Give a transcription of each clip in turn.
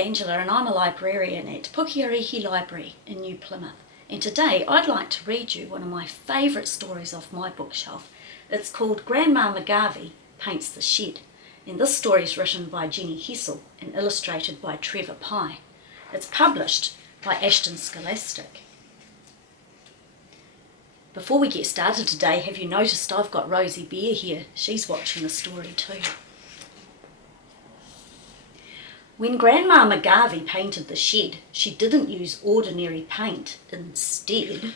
Angela and I'm a librarian at Pukeariki Library in New Plymouth, and today I'd like to read you one of my favourite stories off my bookshelf. It's called Grandma McGarvey Paints the Shed, and this story is written by Jenny Hessel and illustrated by Trevor Pye. It's published by Ashton Scholastic. Before we get started today, have you noticed I've got Rosie Bear here? She's watching the story too. When Grandma McGarvey painted the shed, she didn't use ordinary paint. Instead,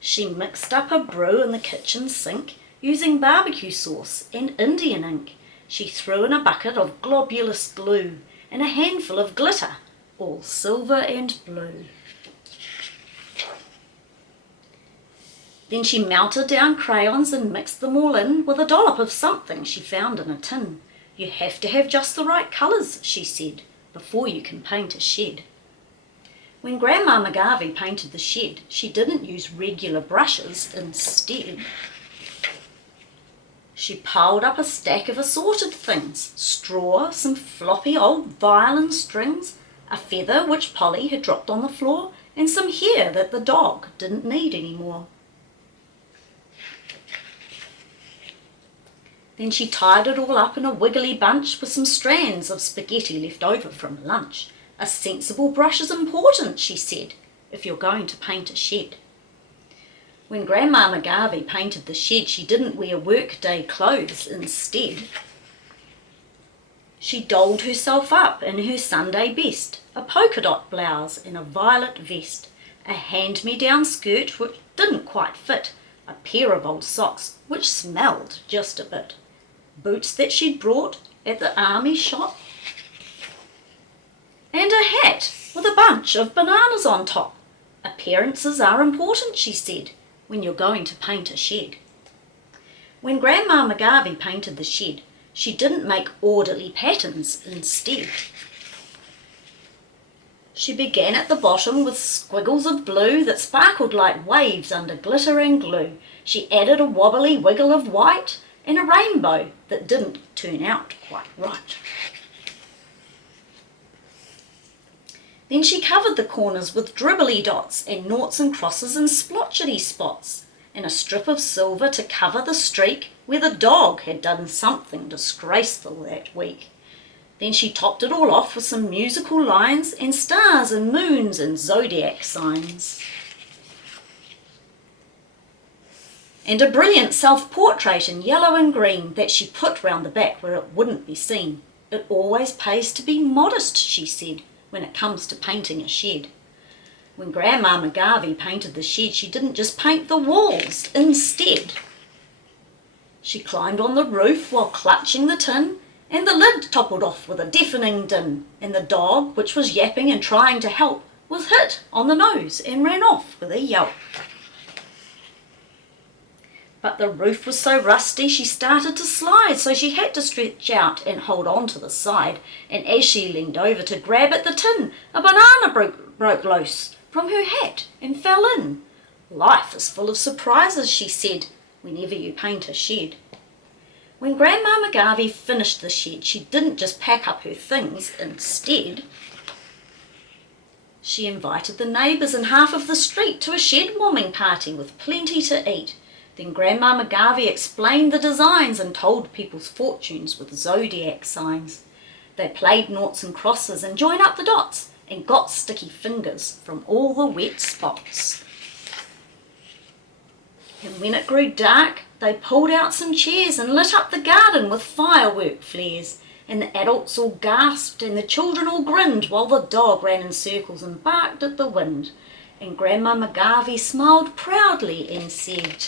she mixed up a brew in the kitchen sink using barbecue sauce and Indian ink. She threw in a bucket of globulous glue and a handful of glitter, all silver and blue. Then she melted down crayons and mixed them all in with a dollop of something she found in a tin. You have to have just the right colours, she said, before you can paint a shed. When Grandma McGarvey painted the shed, she didn't use regular brushes. Instead, she piled up a stack of assorted things: straw, some floppy old violin strings, a feather which Polly had dropped on the floor, and some hair that the dog didn't need anymore. Then she tied it all up in a wiggly bunch with some strands of spaghetti left over from lunch. A sensible brush is important, she said, if you're going to paint a shed. When Grandma McGarvey painted the shed, she didn't wear workday clothes. Instead, she dolled herself up in her Sunday best, a polka dot blouse and a violet vest, a hand-me-down skirt which didn't quite fit, a pair of old socks which smelled just a bit, boots that she'd brought at the army shop, and a hat with a bunch of bananas on top. Appearances are important, she said, when you're going to paint a shed. When Grandma McGarvey painted the shed, she didn't make orderly patterns. Instead, she began at the bottom with squiggles of blue that sparkled like waves under glitter and glue. She added a wobbly wiggle of white and a rainbow that didn't turn out quite right. Then she covered the corners with dribbly dots and noughts and crosses and splotchety spots, and a strip of silver to cover the streak where the dog had done something disgraceful that week. Then she topped it all off with some musical lines and stars and moons and zodiac signs, and a brilliant self-portrait in yellow and green that she put round the back where it wouldn't be seen. It always pays to be modest, she said, when it comes to painting a shed. When Grandma McGarvey painted the shed, she didn't just paint the walls. Instead, she climbed on the roof while clutching the tin, and the lid toppled off with a deafening din, and the dog, which was yapping and trying to help, was hit on the nose and ran off with a yelp. But the roof was so rusty she started to slide, so she had to stretch out and hold on to the side, and as she leaned over to grab at the tin, a banana broke loose from her hat and fell in. Life is full of surprises, she said, whenever you paint a shed. When Grandma McGarvey finished the shed, she didn't just pack up her things. Instead, she invited the neighbours and half of the street to a shed warming party with plenty to eat. Then Grandma McGarvey explained the designs and told people's fortunes with zodiac signs. They played noughts and crosses and joined up the dots and got sticky fingers from all the wet spots. And when it grew dark, they pulled out some chairs and lit up the garden with firework flares, and the adults all gasped and the children all grinned while the dog ran in circles and barked at the wind. And Grandma McGarvey smiled proudly and said,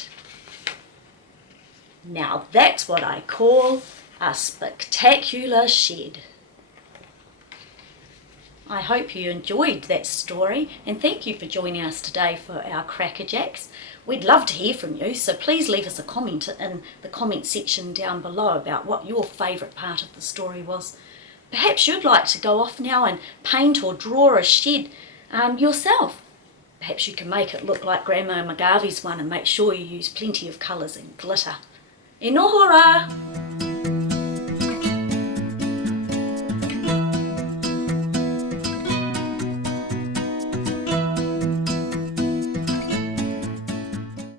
"Now that's what I call a spectacular shed." I hope you enjoyed that story, and thank you for joining us today for our Crackerjacks. We'd love to hear from you, so please leave us a comment in the comment section down below about what your favourite part of the story was. Perhaps you'd like to go off now and paint or draw a shed yourself. Perhaps you can make it look like Grandma McGarvey's one and make sure you use plenty of colours and glitter. E nohora!